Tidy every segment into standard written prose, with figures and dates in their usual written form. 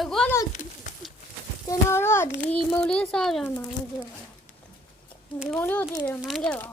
အခုတော့ကျွန်တော်တို့ဒီမုံလေးစားပြန်မှာမဖြစ်ပါဘူးဒီမုံလေးကိုတည်ရမှန်းခဲ့ပါ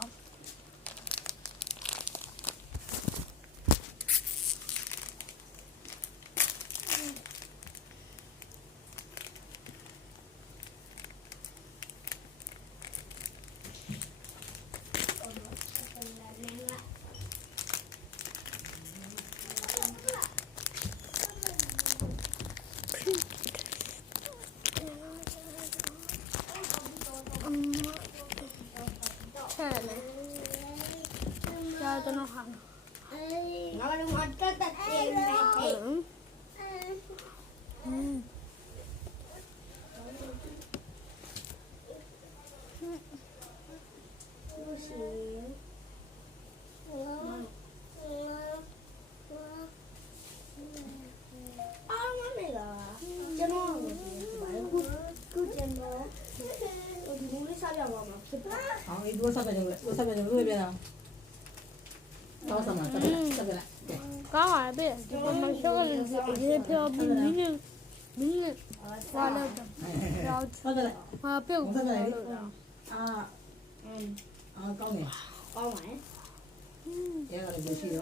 ကျွန်တော်ဟာငါလည်းမတက်တက်တယ်好，你多少分钟了？多少分钟？路边啊？到什么？这边来。刚好被这个没烧的也漂不明年完了的，然后到这来。啊被我这来。啊，高没？高没？这个不行哟。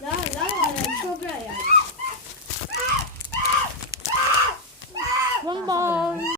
然后说这样。王宝。